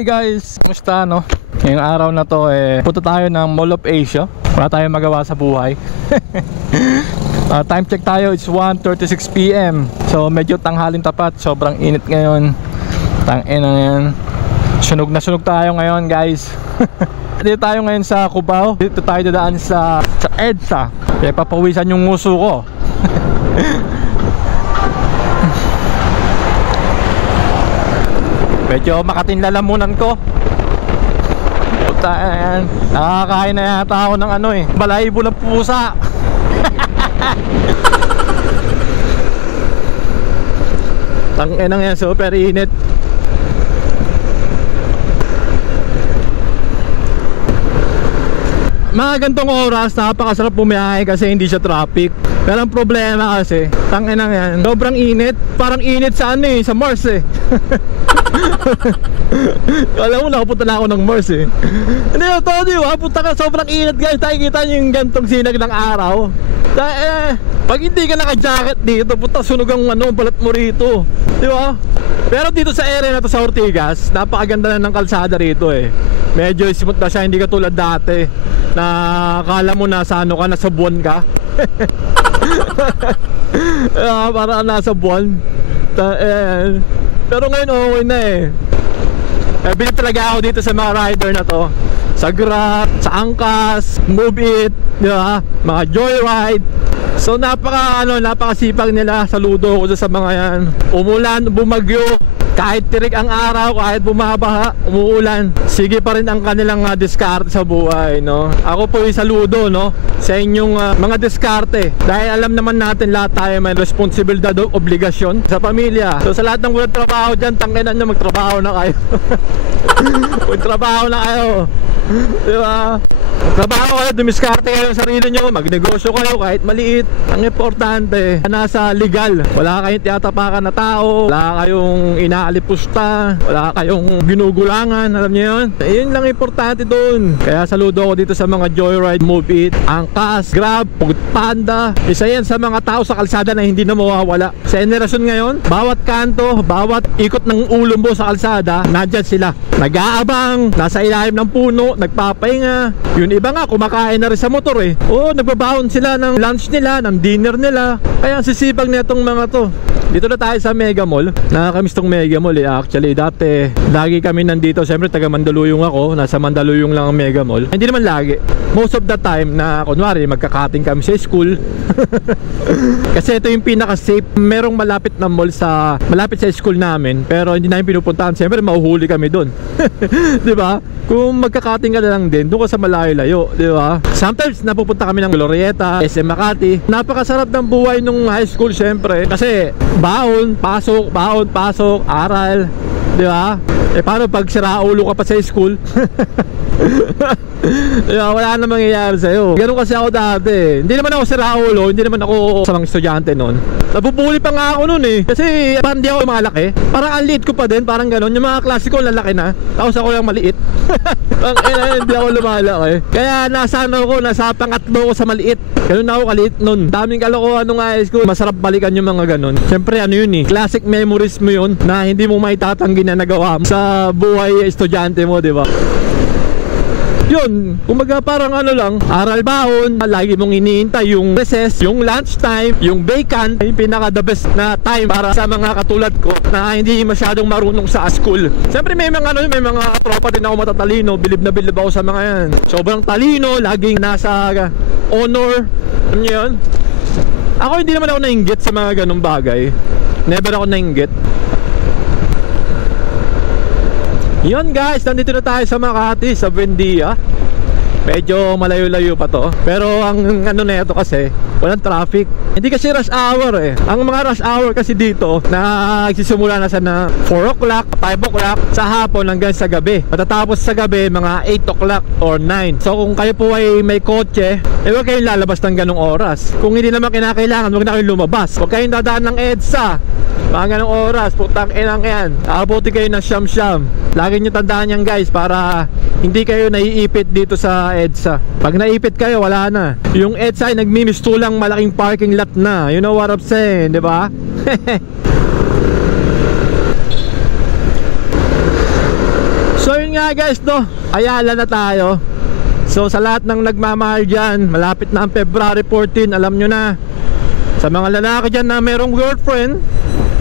Hi guys! Kumusta no? Ngayong araw na to punta tayo ng Mall of Asia. Wala tayong magawa sa buhay. Time check tayo, it's 1:36 PM. So medyo tanghalin tapat, sobrang init ngayon. Tangina yan. Sunog na sunog tayo ngayon guys. Dito tayo ngayon sa Cubao. Dito tayo dadaan sa EDSA. Kaya papawisan yung nguso ko. Medyo makatinlalamunan ko. Puta yan. Nakakain na yata ako ng balahibo ng pusa. Tangina yan, super init. Mga gantong oras, napakasarap bumiyahe kasi hindi siya traffic. Pero ang problema kasi, tangina yan, sobrang init. Parang init sa sa Mars Alam mo, nakapunta na ako ng Mars Hindi na to, di ba? Punta ka, sobrang init guys. Tayo kita nyo yung gantong sinag ng araw. Pag hindi ka naka-jacket dito, puta, sunog ang balat mo rito, di ba? Pero dito sa area na to sa Ortigas, napakaganda na ng kalsada rito Medyo smooth na siya, hindi ka tulad dati na akala mo nasa ka, nasa buwan ka. Parang nasa buwan. Pero ngayon okay na bilib talaga ako dito sa mga rider na to. Sa Grab, sa Angkas, Move It, di ba? Mga Joyride. So napakasipag nila. Saludo ko sa mga yan. Umulan, bumagyo, kahit tirik ang araw, kahit bumabaha, umuulan, sige pa rin ang kanilang diskarte sa buhay, no? Ako po yung saludo, no? Sa inyong mga diskarte. Dahil alam naman natin lahat tayo may responsibilidad o obligasyon sa pamilya. So sa lahat ng walang trabaho dyan, tangkinan nyo, magtrabaho na kayo. Magtrabaho na kayo, diba? Magtrabaho kayo, dumiskarte kayo sa sarili nyo, magnegosyo kayo kahit maliit. Ang importante, nasa legal. Wala kayong tiyatapakan na tao, wala kayong inaalipusta, wala kayong ginugulangan, alam nyo yun? Yun lang importante doon. Kaya saludo ako dito sa mga Joyride, Move It, Angkas, Grab, Foodpanda. Isa yan sa mga tao sa kalsada na hindi na mawawala. Sa generasyon ngayon, bawat kanto, bawat ikot ng ulo mo sa kalsada, nandyan sila. Nag-aabang, nasa ilalim ng puno, nagpapahinga. Yun iba nga, kumakain na rin sa motor nagbabaon sila ng lunch nila, ng dinner nila. Kaya ang sisipag nitong mga to. Dito na tayo sa Mega Mall. Nakakamiss tong Mega Mall Actually, dati, lagi kami nandito. Siyempre, taga Mandaluyong ako. Nasa Mandaluyong lang ang Mega Mall. Hindi naman lagi. Most of the time na, kunwari, magkakating kami sa school. Kasi ito yung pinaka-safe. Merong malapit na mall malapit sa school namin. Pero hindi namin pinupuntahan. Siyempre, mauhuli kami doon. Diba? Kung magkakating ka na lang din, doon ka sa malayo-layo, di ba? Sometimes napupunta kami ng Glorieta, SM Makati. Napakasarap ng buhay nung high school syempre. Kasi baon, pasok, aral, di ba? Paano pag siraulo ka pa sa school? Wala na mangyayari sa'yo. Ganun kasi ako dati. Hindi naman ako siraulo, hindi naman ako sa mga estudyante noon. Nabubuli pa nga ako noon kasi parang hindi ako malaki. Parang ang liit ko pa din, parang ganun. Yung mga klase ko lalaki na, tapos ako yung maliit. Hindi ako lumalaki. Kaya nasa pangatlo ko sa maliit. Ganun ako kaliit noon. Daming kalokohan nung high school. Masarap balikan yung mga ganun. Siyempre classic memories mo yun na hindi mo maitatanggi na nagawa mo sa buhay estudyante mo, di ba? Yun, kumbaga parang lang, aral baon, lagi mong iniintay yung recess, yung lunch time, yung vacant, yung pinaka the best na time para sa mga katulad ko na hindi masyadong marunong sa school. Siyempre may mga tropa din ako matatalino, bilib na bilib ako sa mga yan. Sobrang talino, laging nasa honor, alam niyo yun? Ako hindi naman ako nainggit sa mga ganung bagay. Never ako nainggit. Yun guys, nandito na tayo sa Makati, sa Buendia. Medyo malayo-layo pa to. Pero ang na ito kasi, walang traffic. Hindi kasi rush hour Ang mga rush hour kasi dito, nagsisimula na sa 4 o'clock, 5 o'clock, sa hapon hanggang sa gabi. Matatapos sa gabi, mga 8 o'clock or 9. So kung kayo po ay may kotse, huwag kayong lalabas ng ganong oras. Kung hindi naman kinakailangan, huwag na kayong lumabas. Huwag kayong dadaan ng EDSA mga ganong oras, putang inang yan. Abuti kayo ng siyam-siyam. Lagi nyo tandaan yan guys, para hindi kayo naiipit dito sa EDSA. Pag naipit kayo, wala na. Yung EDSA ay nagmimistulang malaking parking lot na. You know what I'm saying, di ba? So yun nga guys, no, Ayala na tayo. So sa lahat ng nagmamahal dyan, malapit na ang February 14, alam nyo na. Sa mga lalaki dyan na merong girlfriend,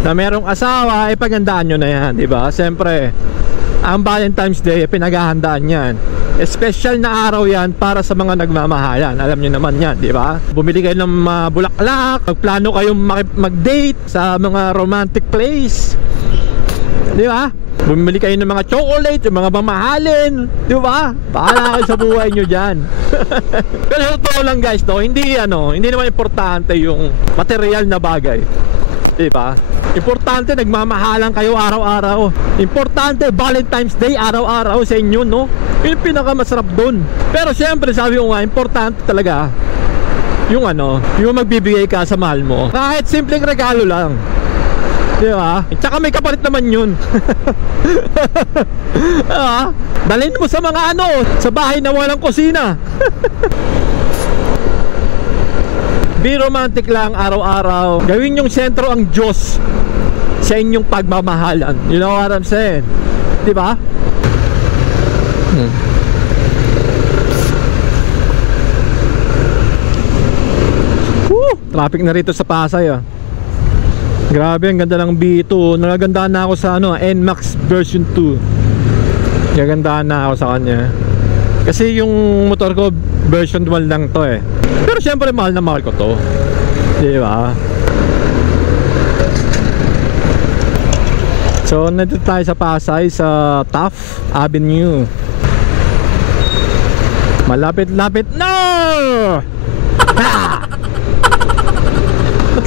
na merong asawa, ay paghandaan nyo na yan, diba? Siyempre, ang Valentine's Day, pinaghahandaan yan. Special na araw yan para sa mga nagmamahalan. Alam nyo naman yan, diba? Bumili kayo ng bulaklak, magplano kayong mag-date sa mga romantic place, diba? Bumili kayo ng mga chocolate, yung mga mamahalin, di ba? Pahala kayo sa buhay nyo dyan. Pero totoo lang guys, no? Hindi naman importante yung material na bagay, di ba? Importante, nagmamahalan kayo araw-araw. Importante, Valentine's Day araw-araw sa inyo, no? Yun yung pinakamasarap dun. Pero syempre, sabi ko nga, importante talaga yung yung magbibigay ka sa mahal mo. Kahit simpleng regalo lang, di ba? Tsaka may kapalit naman yun. Dalhin mo sa mga sa bahay na walang kusina. Be romantic lang araw-araw. Gawin yung sentro ang Diyos sa inyong pagmamahalan. You know what I'm saying? Di ba? Traffic na rito sa Pasay, Grabe, ang ganda ng B2. Nagagandahan na ako sa NMAX version 2. Nagagandahan na ako sa kanya. Kasi yung motor ko version 1 lang to Pero syempre mahal na mahal ko to, di ba? So nandito tayo sa Pasay, sa Taft Avenue. Malapit-lapit na!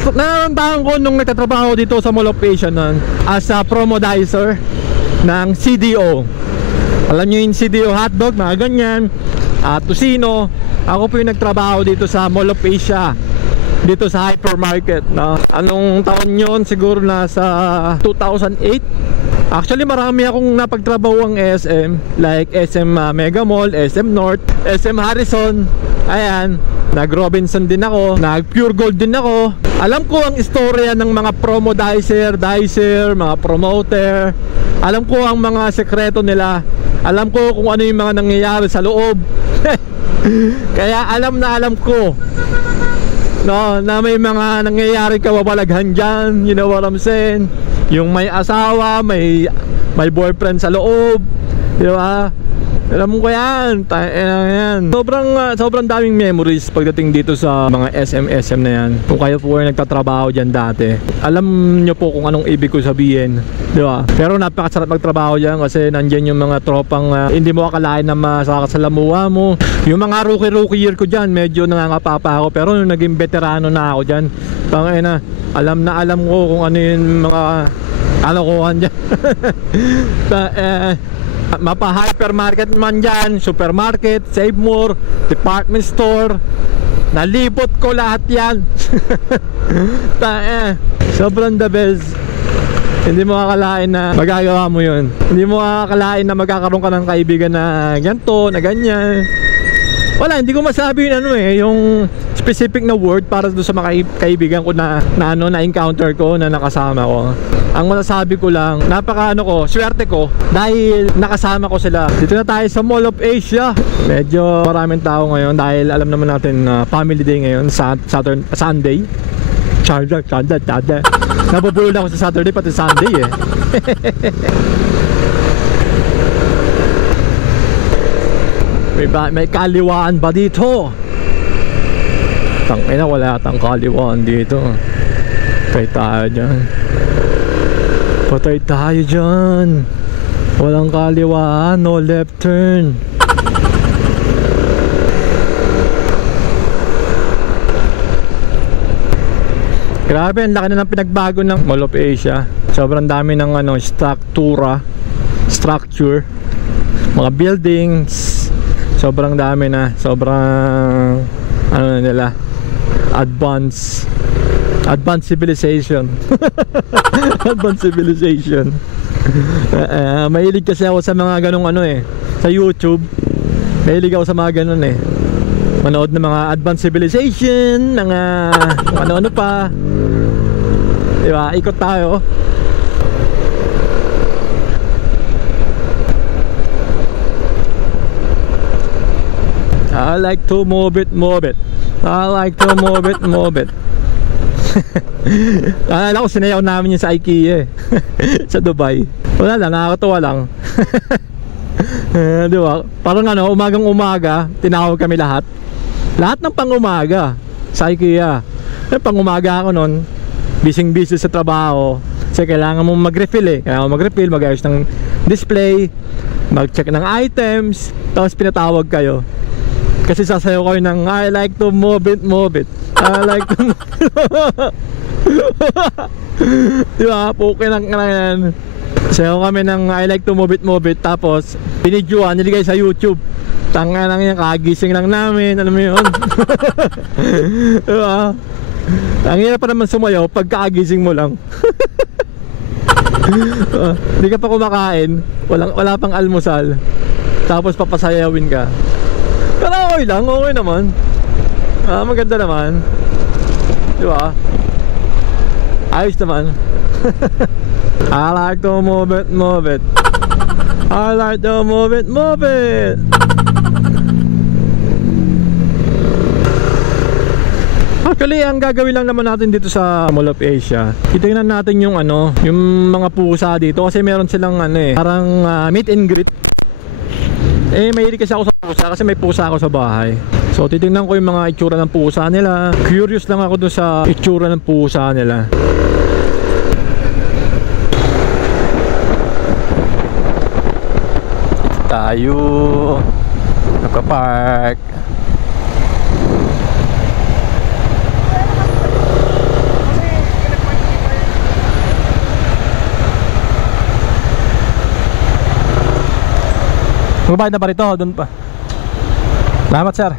Nararamdaman ko nung nagtatrabaho dito sa Mall of Asia as a promodizer ng CDO. Alam nyo yung CDO hotdog, mga ganyan, Tocino. Ako po yung nagtrabaho dito sa Mall of Asia, dito sa hypermarket, no? Anong taon yun? Siguro nasa 2008. Actually marami akong napagtrabaho ang SM, like SM Mega Mall, SM North, SM Harrison. Ayan, nag Robinson din ako, nag Pure Gold din ako. Alam ko ang istorya ng mga promodizer, dicer, mga promoter. Alam ko ang mga sekreto nila. Alam ko kung ano yung mga nangyayari sa loob. Kaya alam ko, no, na may mga nangyayari kawabalaghan dyan. You know what I'm saying? Yung may asawa, may boyfriend sa loob, di ba? Alam ko yan, yan. Sobrang daming memories pagdating dito sa mga SM na yan. Kung kayo po ay nagtatrabaho dyan dati, alam nyo po kung anong ibig ko sabihin, di ba? Pero napakasarap magtrabaho dyan kasi nandyan yung mga tropang hindi mo akalain na masakasalamuha mo. Yung mga rookie year ko dyan, medyo nangangapapa ako. Pero nung naging veterano na ako dyan, alam ko kung ano yung mga alokohan dyan. Mapa-hypermarket man dyan, supermarket, Save More, department store. Nalibot ko lahat yan. Sobrang the best. Hindi mo akalain na magagawa mo yun. Hindi mo akalain na magkakaroon ka ng kaibigan na ganito, na ganyan. Wala, hindi ko masabi yun yung specific na word para doon sa mga kaibigan ko na encounter ko, na nakasama ko. Ang masasabi ko lang, swerte ko dahil nakasama ko sila. Dito na tayo sa Mall of Asia. Medyo maraming tao ngayon dahil alam naman natin family day ngayon, Sunday. Charger. Nabubulol ako sa Saturday pati Sunday May kaliwaan ba dito? Tangina, wala atang kaliwaan dito. Patay tayo dyan. Walang kaliwaan, no left turn. Grabe, ang laki na ng pinagbago ng Mall of Asia. Sobrang dami ng structure, mga buildings. Sobrang dami na. Sobrang nila, advanced civilization. Advanced civilization. Mahilig kasi ako sa mga ganong sa YouTube. Mahilig ako sa mga ganon manood ng mga advanced civilization, mga ano-ano pa. Diba? Ikot tayo. I like to move it, move it. I like to move it, move it. Alala ko sinayaw namin yun sa IKEA sa Dubai. Wala lang, nakakatuwa lang. Di ba? Parang ano, umagang umaga, tinawag kami lahat. Lahat ng pang-umaga sa IKEA. Pang-umaga ako nun, busy sa trabaho. Kasi kailangan mong mag-refill eh. Kailangan mong mag-refill, mag-ayos ng display, mag-check ng items, tapos pinatawag kayo. Kasi sasayaw kayo ng I like to move it, move it. I like to move it. Diba? Pukin lang yan. Sayaw kami ng I like to move it, move it. Tapos pinidyoan, niligay sa YouTube. Tanga lang yan, kagising lang namin. Alam mo yun? Diba? Ang hirap pa naman sumayaw pag kagising mo lang. Hindi ka pa kumakain, wala pang almusal, tapos papasayawin ka. Pero okay lang, okay naman. Maganda naman. Di ba? Ayos naman. I like to move it, move it. I like to move it, move it. Actually, ang gagawin lang naman natin dito sa Mall of Asia, titingnan natin yung ano, yung mga pusa dito kasi meron silang ano eh, parang meet and greet. Eh, mahilig kasi ako sa pusa kasi may pusa ako sa bahay. So, titingnan ko yung mga itsura ng pusa nila. Curious lang ako dun sa itsura ng pusa nila. Ito tayo. Nakapark. Magbayad na ba rito? Doon pa. Salamat, sir.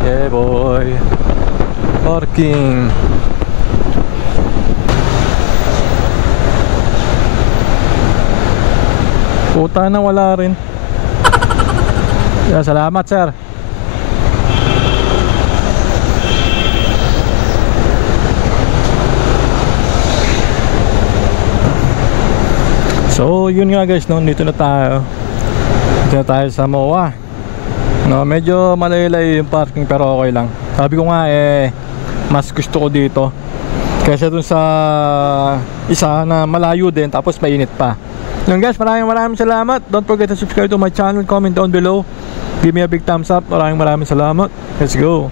Yeah, boy. Parking. Puta na, wala rin. Yeah, salamat, sir. So, yun nga guys, no, dito na tayo. Dito na tayo sa MOA. No, medyo malayo-layo yung parking pero okay lang. Sabi ko nga mas gusto ko dito kaysa dun sa isa na malayo din tapos mainit pa. Yun guys, maraming salamat. Don't forget to subscribe to my channel, comment down below, give me a big thumbs up. Maraming salamat. Let's go.